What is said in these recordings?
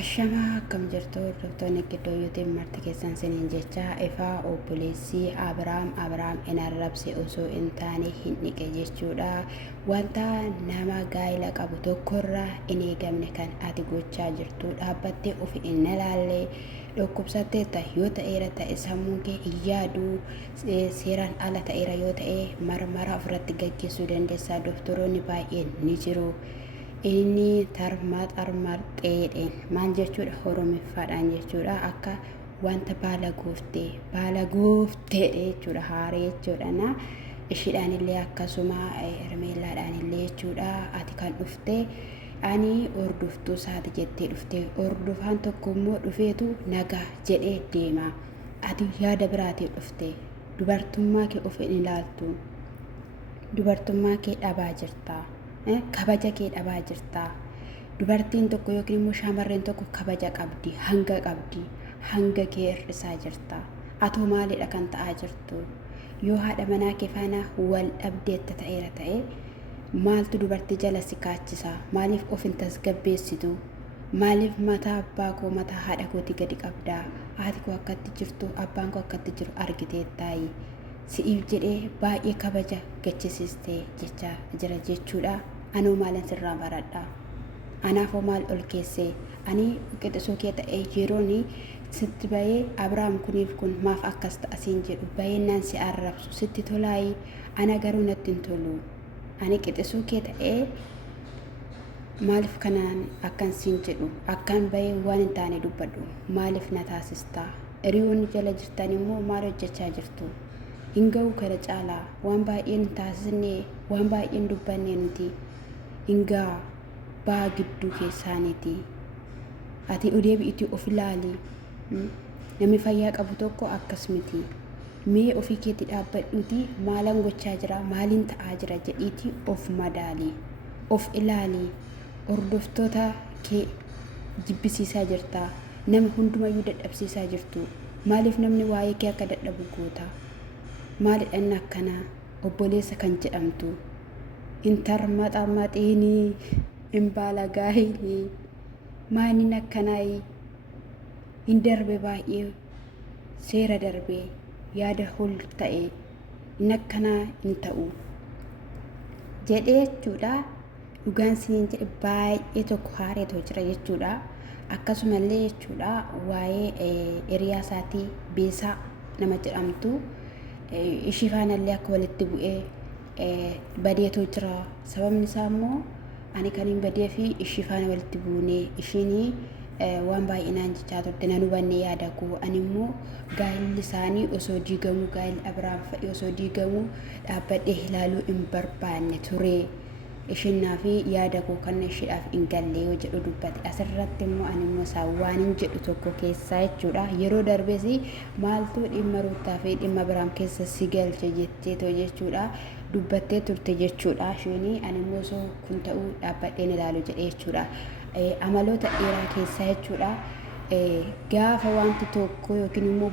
Ashamaa akkam jirtu hordoftoonni gidduu yuutiin marti keessan siniin jecha ifaa obboleessii Abiraam in arrabse osoo hin taane hin dhiqe jechuudha. Wanta nama gaa'ila qabu tokkorraa hin eegamne kan ati gochaa jirtu dhaabbattee ofi hin ilaalle dhukkubsattee yoo ta'eera ta'e sammuun kee hin yaadu seeraan ala ta'eera yoo ta'e marmara ofirratti gaggeessuu dandeessaa. Doktoroonni baay'een ni jiru. Inni tarmaxarmaxeedhaan maal jechuudha Oromiffaadhaan jechuudha akka wanta baala gooftee jechuudha haaree jechuudha. Ishiidhaan illee akkasuma hermeellaadhaan illee jechuudha ati kan dhufte ani hordoftuu isaati jettee dhufte hordofaan tokko immoo dhufeetu nagaa jedhee deema. Ati yaada biraatiif dhufte dubartummaa kee of hin ilaaltu, dubartummaa kee dhabaa jirta. Kabaja kee dhabaa jirta. Dubartiin tokko yookiin immoo shamarreen tokko kabaja qabdi, hanga kee hir'isaa jirta. Atoo maalidha kan ta'aa jirtu? Yoo haadha manaa kee faana wal dhabdeetta ta'eera ta'e maaltu dubartii jala si kaachisa? Maaliif of hin tasgabbeessitu? Maaliif mataa abbaa koo mataa haadha kootii gadi qabdaa? Haati koo akkatti jirtu, abbaan koo akkatti jiru argiteettaayi. Si'iif jedhee baay'ee kabaja gachisiistee jecha jira jechuudha. Anoo maalan sirraa baradha? Anaafoo maal ol keessee? Ani qixisuu kee ta'ee yerooni sitti bahee Abiraam kuniif kun maaf akkas ta'asiin jedhu baay'inaan si arrabsu sitti tolaayi. Ana garuu natti hin tolu. Ani qixisuu kee ta'ee maaliif kanaan akkan siin jedhu akkan bahee waan hin taane dubbadhu maaliif na taasistaa? Hiriyoonni jala jirtan immoo maal hojjechaa jirtu? Hinga'u kana caalaa waan baay'een taasisne waan baay'een dubbanne nuti hingaa baa gidduu keessaaniiti. Ati deebi'itii of ilaali. Namni fayyaa qabu tokko akkas miti. Mee ofii keetti dhaabbadhuuti maalan gochaa jira maaliin ta'aa jira jedhiitii of madaali, of ilaali. Hordoftoota kee jibbisiisaa jirta. Nama hundumayyuu dadhabsiisaa jirtu. Maaliif namni waa'ee kee akka dadhabu goota? Maalidhaan akkana obboleessa kan jedhamtu hin tarmaxamaxiinii hin baalagaa'inii maaliin akkanaayi hin darbe baay'ee seera darbee yaada hol ta'e hin akkanaa hin ta'u jedhee jechuudha. Dhugaan siniin jedhe baay'ee tokko haareetoo jira jechuudha. Akkasumallee jechuudha waa'ee hiriyaa isaatii Beesaa nama jedhamtu ishii faanallee akka walitti bu'ee badeetoo jira. Sababni isaa immoo ani kan hin badee fi ishii faana walitti buunee ishiin waan baay'inaan jechaa turte nan hubanne yaada koo. Ani immoo gaa'illi isaanii osoo diigamuu gaa'illi Abiraam fa'i osoo diigamuu dhaabbadhee ilaaluu hin barbaanne ture. Ishinnaa fi yaada koo kan ishiidhaaf hin galle yoo jedhu dubbate. Asirratti immoo ani immoo isaa waan hin jedhu tokko keessaa jechuudha. Yeroo darbees maaltu dhimma Ruutaa fi dhimma Abiraam keessa si galche jetteetoo jechuudha dubbattee turte jechuudha. Isheenii ani immoo osoo kun ta'uu dhaabbadheen ilaalu jedhee jechuudha. Amaloota dheeraa keessaa jechuudha. Gaafa wanti tokko yookiin immoo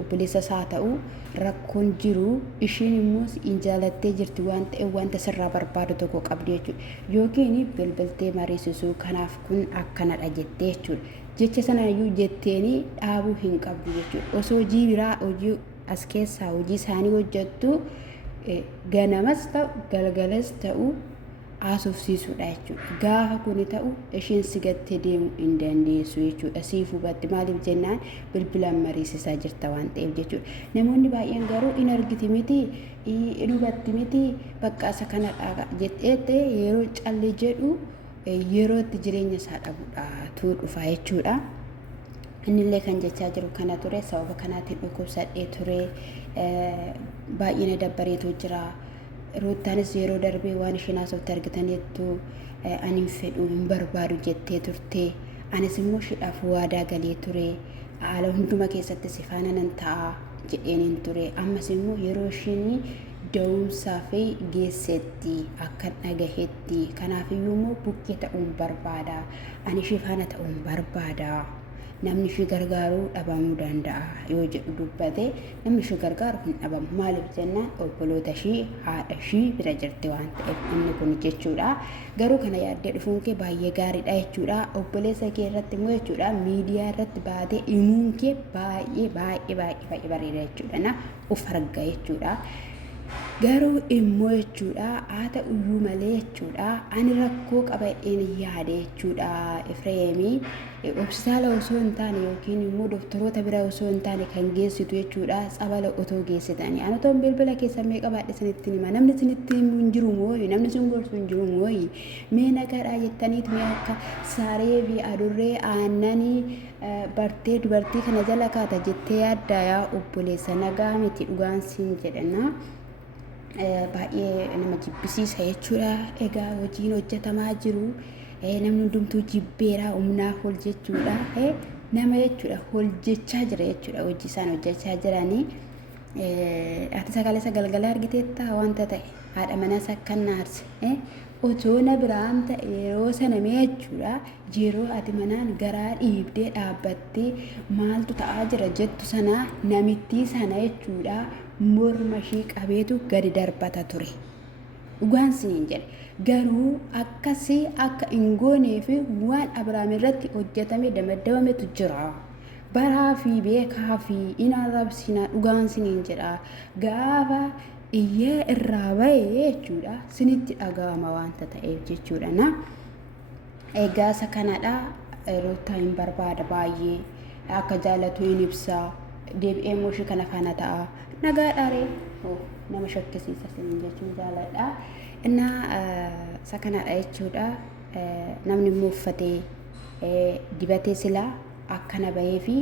obboleessa isaa ta'u rakkoon jiru ishiin immoo hin jaalattee jirti waan ta'e wanta sirraa barbaadu tokko qabdi jechuudha. Yookiin bilbiltee mariisisuu kanaaf kun akkanadha jettee jechuudha. Jecha sanaayyuu jetteeni dhaabuu hin qabdu jechuudha. Osoo hojii biraa hojii as keessaa hojii isaanii hojjettu ganamas ta'u galgalas ta'u haasofsiisuudha jechuudha. Gaafa kuni ta'u ishiin sigattee deemuu hin dandeessu jechuudha. Siif hubatti maaliif jennaan bilbilaan mariisisaa jirta waan ta'eef jechuudha. Namoonni baay'een garuu hin argiti miti, hin hubatti miti bakka isa kanadha jettee yeroo calli jedhu yeroo itti jireenya isaa dhabudha dhufa jechuudha. Innillee kan jechaa jiru kana ture sababa kanaatiin dhukkubsadhee ture baay'ina dabbareetu jira. Ruutaanis yeroo darbee waan isheen haasofte argitaniittu ani hin fedhu hin barbaadu jettee turte. Anis immoo ishiidhaaf waadaa galee ture. Haala hunduma keessatti si faana nan ta'a jedheen hin ture. Ammas immoo yeroo isheen da'umsaa fi geessetti akka dhagahetti. Kanaafiyyuu immoo bukkee ta'uun barbaada. Ani ishee faana ta'uun barbaada. namni ishee gargaaruu dhabamuu danda'a yoo jedhu dubbate namni ishee gargaaru hin dhabamu. Maaliif jennaan obboloota ishee haadha ishee bira jirti waan ta'eef inni kun jechuudha. Garuu kana yaaddee dhufuun kee baay'ee gaariidha jechuudha. Obboleessa kee irratti immoo jechuudha miidiyaa irratti baatee himuun kee baay'ee bareeda jechuudha. Of arga jechuudha. Garuu immoo jechuudha haa ta'uyyuu malee jechuudha ani rakkoo qabadheen yaade jechuudha Efreemii hospitaala osoo hin taane yookiin immoo doktoroota bira osoo hin taane kan geessitu jechuudha tsabala otoo geessitanii ani otoo bilbila keessa mee qabaadhe sinitti hima namni sinitti himu hin jiru mooyi namni sin gorsu hin jiru mooyi mee nagaadhaa jettaniit mee akka saaree fi adurree aannanii bartee dubartii kana jala kaata jettee yaaddaa yaa obboleessa nagaa miti dhugaan siin jedhana. Baay'ee nama jibbisiisa jechuudha. Egaa hojiin hojjetamaa jiru namni hundumtuu jibbeera humnaaf ol jechuudha. Nama jechuudha hojjechaa jira jechuudha hojii isaan hojjechaa jiranii. Ati sagalee galgala argiteetta wanta ta'e haadha manaas akkan naarse otoo na biraan ta'e yeroo sana mee jechuudha yeroo ati manaan garaa dhiibdee dhaabbattee maaltu ta'aa jira jettu sana namittii sana jechuudha morma ishee qabeetu gadi darbata ture. Dhugaan siin jedhe garuu akkasii akka hin goonee fi waan Abrahaam irratti hojjetame damaddabametu jira. Baraa fi beekaa fi in arrabsina dhugaan siin jedha. Gaafa iyyee irraa bahe jechuudha sinitti dhaga'ama wanta ta'eef jechuudha. Egaa isa kanadha Ruutaa hin barbaada baay'ee akka jaalatu hin ibsa deebi'ee mooshii kana faana ta'a. Nagaadhaare nama shakkisiisa sinin jechuun jaaladha. Innaa isa kanadha jechuudha namni immoo uffatee dibatee silaa akkana bahee fi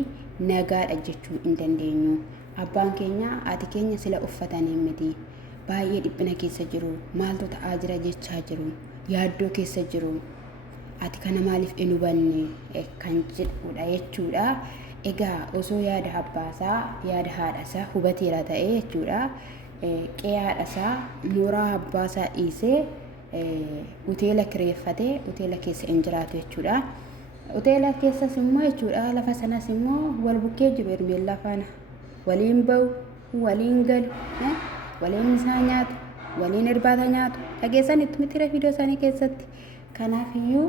nagaadha jechuu hin dandeenyu. Abbaan keenya haati keenya sila uffatanii miti baay'ee dhiphina keessa jiru maaltu ta'aa jira jechaa jiru yaaddoo keessa jiru ati kana maaliif hin hubanne kan jedhudha jechuudha. Egaa osoo yaada abbaasaa yaada haadhasaa hubateera ta'ee jechuudha qe'ee haadhasaa mooraa abbaasaa dhiisee hoteela kireeffatee hoteela keessa hin jiraatu jechuudha. Hoteela keessas immoo jechuudha lafa sanas immoo wal bukkee jiru Hermeellaa faana waliin bahu waliin galu waliin isaa nyaatu waliin irbaata nyaatu dhageessan itti mitira viidiyoo isaanii keessatti. Kanaaf iyyuu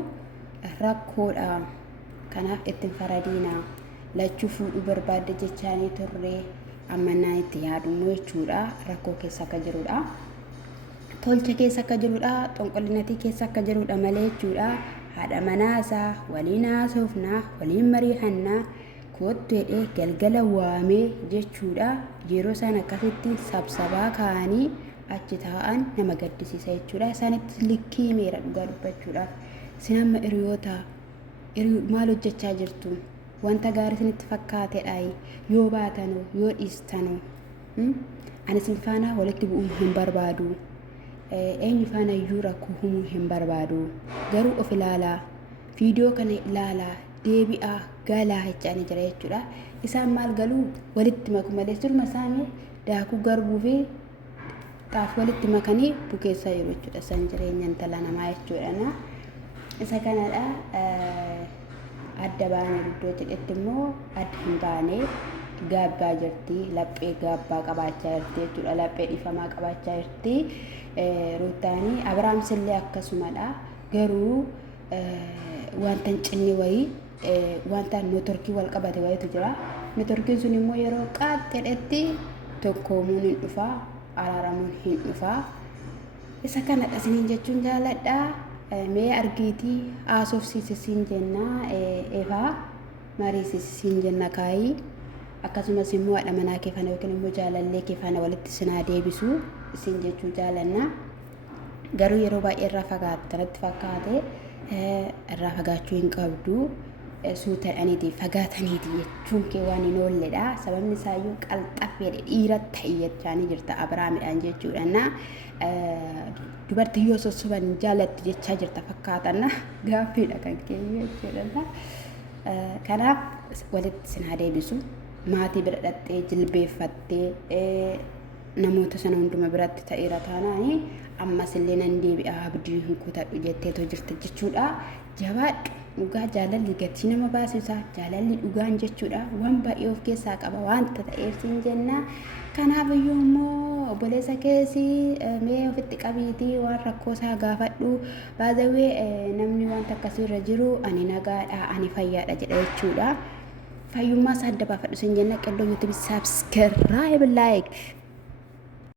rakkoodha. Kanaaf ittiin faradiina lachuu fuudhuu barbaadde jechaanii turre ammanaa itti yaadummoo jechuudha rakkoo keessa akka jirudha. Tolcha keessa akka jirudha xonqolinatii keessa akka jirudha malee jechuudha haadha manaasaa waliin haasofnaa waliin mariihannaa kottu jedhee galgala waamee jechuudha yeroo isaan akkasitti sabsabaa ka'anii achi taa'an nama gaddisiisa jechuudha. Isaanitti likkii meera dhugaa dubbachuudhaaf isin amma hiriyoota maal hojjechaa jirtu wanta gaarii isinitti fakkaatedha yoo baatanoo yoo dhiistanoo ani isin faana walitti bu'uu hin barbaadu. Eenyu faana iyyuu rakkoo humuu hin barbaadu. Garuu of ilaalaa viidiyoo kana ilaalaa deebi'aa galaa jechaanii jira jechuudha. Isaan maal galuu walitti maku malee surma isaanii daakuu garbuu fi xaafii walitti makanii bukeessaa jiru jechuudha. Isaan jireenya intala namaa jechuudha. Isa kanadha adda baanee iddoo jedhetti immoo adda hin baanee gaabbaa jirti laphee gaabbaa qabaachaa jirti jechuudha. Laphee dhiifamaa qabaachaa jirti. Ruutaanii Abrahaam sillee akkasumadha. Garuu wanta hin cinne wayii wanta neetworkii wal qabate wayiitu jira. Neetworkiin sun immoo yeroo qaaxxedhetti tokkoomuun hin dhufaa araaramuun hin dhufaa. Isa kanadha isiniin jechuun jaaladha. Mee argiitii haasofsiisisiin jennaa efaa mariisisiin jenna kaayii akkasumas immoo haadha manaa kee faana yookiin immoo jaalallee kee faana walitti sinaa deebisuu isin jechuu jaalanna. Garuu yeroo baay'ee irraa fagaattanatti fakkaate irraa fagaachuu hin qabdu suutadhaniiti fagaataniiti jechuun kee waan hin oolledha. Sababni isaayyuu qalxaffeedha dhiira ta'e jechaanii jirta Abrahaamidhaan jechuudha. Dubartii yoo sossoban jaalatti jechaa jirta fakkaatana gaaffiidha kan keenya jechuudha. Kanaaf walitti sinaa deebisu maatii bira dhattee jilbeeffattee namoota sana hunduma biratti ta'eera taanaani ammas illee nan deebi'aa abdii hin kutadhu jetteetoo jirti jechuudha. Jabaadhu dhugaa jaalalli gatii nama baasisa jaalalli dhugaan jechuudha waan baay'ee of keessaa qaba wanta ta'eef siin jenna kanaaf iyyuu immoo obboleessa keessi mee ofitti qabiitii waan rakkoo isaa gaafadhu baazawee namni wanta akkasii irra jiru ani nagaadha ani fayyaadha jedha jechuudha fayyummaa isaa adda baafadhu siin jenna qeldoo YouTube subscribe like